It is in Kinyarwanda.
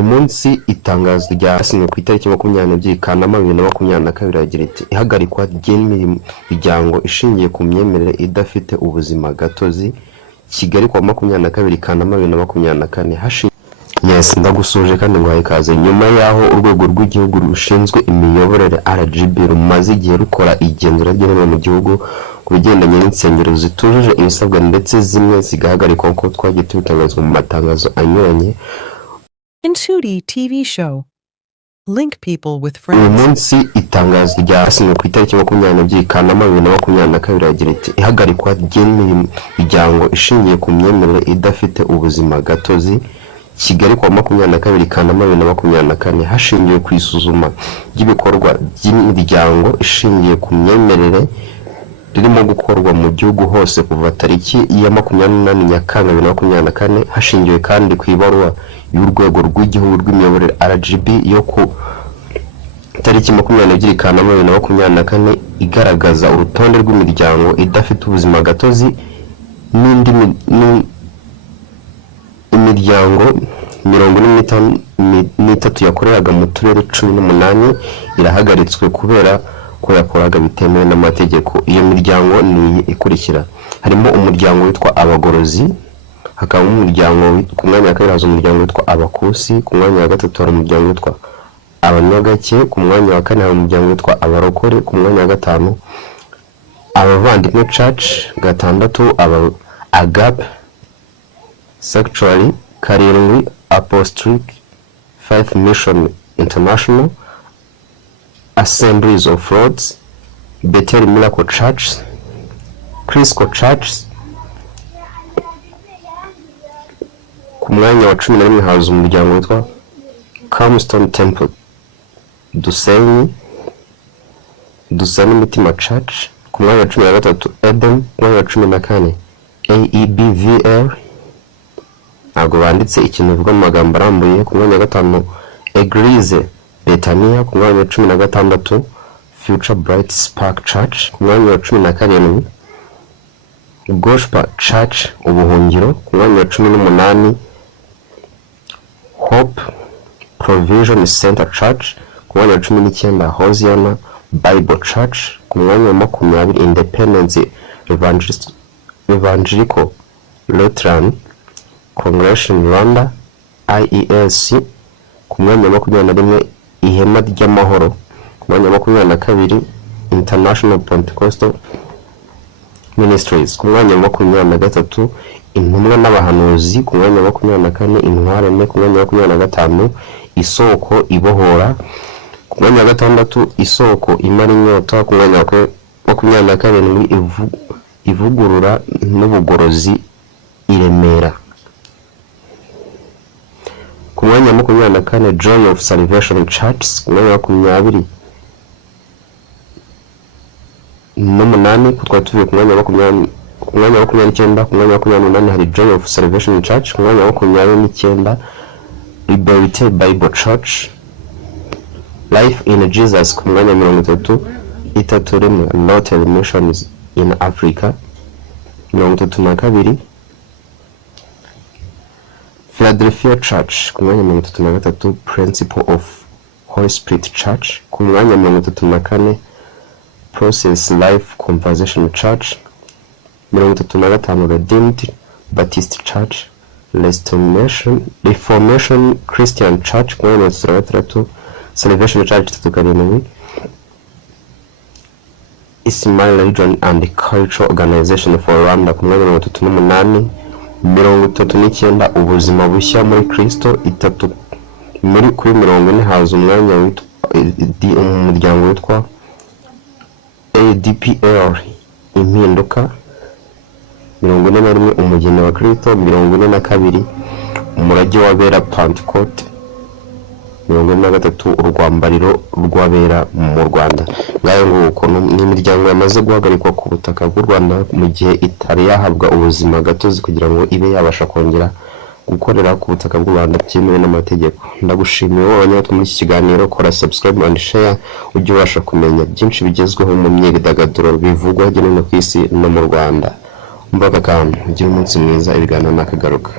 uyu munsi itangazo ryasinywe ku itariki 22 Kanama 2022 ragira iti ihagarikwa ry'imiryango ishingiye ku myemerere idafite ubuzima gatozi Kigali kwa 22 Kanama 2024 Yes, ndagusuje kandi ngwaye kaze nyuma yaho urwego rw'igihugu rushinzwe imiyoborere RGB rumaze igihe rukora igenzura ry'ireme mu gihugu kubigendanye n'insengero zitujuje ibisabwa ndetse zimwe zigahagarikwa ko twagiye tubitangazwa mu matangazo anyuranye. Insudi TV show. Link people with friends. Uyu munsi itangazo ryasinywe ku itariki 22 Kanama 2022 ragira iti ihagarikwa ry'imiryango ishingiye ku myemerere idafite ubuzima gatozi Kigali kwa 22 Kanama 2024 hashingiwe ku isuzuma ry'ibikorwa by'imiryango ishingiye ku myemerere ririmo gukorwa mu gihugu hose kuva tariki ya 28 Nyakanga 2024 hashingiwe kandi ku ibaruwa y'urwego rw'igihugu rw'imiyoborere RGB yo ku tariki 22 Kanama 2024 igaragaza urutonde rw'imiryango idafite ubuzima gatozi n'indi imiryango 43 yakoreraga mu turere 18 irahagaritswe kubera ko yakoraga bitemewe n'amategeko. Iyo miryango ni ikurikira: harimo umuryango witwa abagorozi, hakaba umuryango ku mwanya wa kabiri haza umuryango witwa abakusi, ku mwanya wa gatatu hari umuryango witwa abanyagake, ku mwanya wa kane hari umuryango witwa abarokore, ku mwanya wa gatanu abavandimwe church, gatandatu agape sanctuary, karindwi apostolic faith mission international, Assemblies of Lords, Bethel Miracle Church, Crisco Church. Ku mwanya wa 11 haza umuryango witwa Camstone Temple, Dusani Mitima Church, ku mwanya wa 13 Eden, ku mwanya wa 14 AEBVL, ntabwo banditse ikintu bivuga mu magambo arambuye. Ku mwanya wa 5 Eglise Betania, ku mwanya wa 16 Future Bright Spark Church, ku mwanya wa 17 Gospel Church Ubuhungiro, ku mwanya wa 18 Hope Provision Center Church, ku mwanya wa 19 Hosiana Bible Church, ku mwanya wa 20 Independence Evangelical Lutheran Congregation Rwanda IELC, ku mwanya wa 21 Ihema ry'amahoro, ku mwanya wa 22 International Pentecostal Ministries, ku mwanya wa 23 Intumwa n'abahanuzi, ku mwanya wa 24 Intwarane, ku mwanya wa 25 Isoko ibohora, ku mwanya wa 6 Isoko imara inyota, ku mwanya wa 27 Ivugurura n'ubugorozi Iremera, ku mwanya wa 24 Joy of Salvation Church, ku mwanya wa 20 n'umunani twari tuvuye ku mwanya wa 29, ku mwanya wa 28 hari Joy of Salvation Church, ku mwanya wa 29 Liberty Bible Church, Life in Jesus, ku mwanya wa 33 Lotel Missions in Africa, 32 Philadelphia Church, ku mwanya wa 33 Principle of Holy Spirit Church, ku mwanya wa 34 Process Life Conversation Church, 35 Redeemed Baptist Church, Reformation Christian Church, ku mwanya wa 33 Salvation Church 37 Ismail Religion and Cultural Organization for Rwanda, ku mwanya wa 38 39 ubuzima bushya muri Kristo, 3 muri kuri 40 haza umwanya witwa umuryango witwa ADPL impinduka, 41 umugeni wa Kristo, 42 umurage w'abera Pentecote, 43 urwambariro rw'abera mu Rwanda. Ngayo nguko n'imiryango yamaze guhagarikwa ku butaka bw'u Rwanda mu gihe itari yahabwa ubuzima gatozi kugira ngo ibe yabasha kongera gukorera ku butaka bw'u Rwanda byemewe n'amategeko. Ndagushimiye wowe wanyatwe muri iki kiganiro, kora subscribe and share ujye ubasha kumenya byinshi bigezweho mu myidagaduro bivugwa hirya no hino ku isi no mu Rwanda. Mbaga kandi ugire umunsi mwiza, ibiganiro nakagaruka.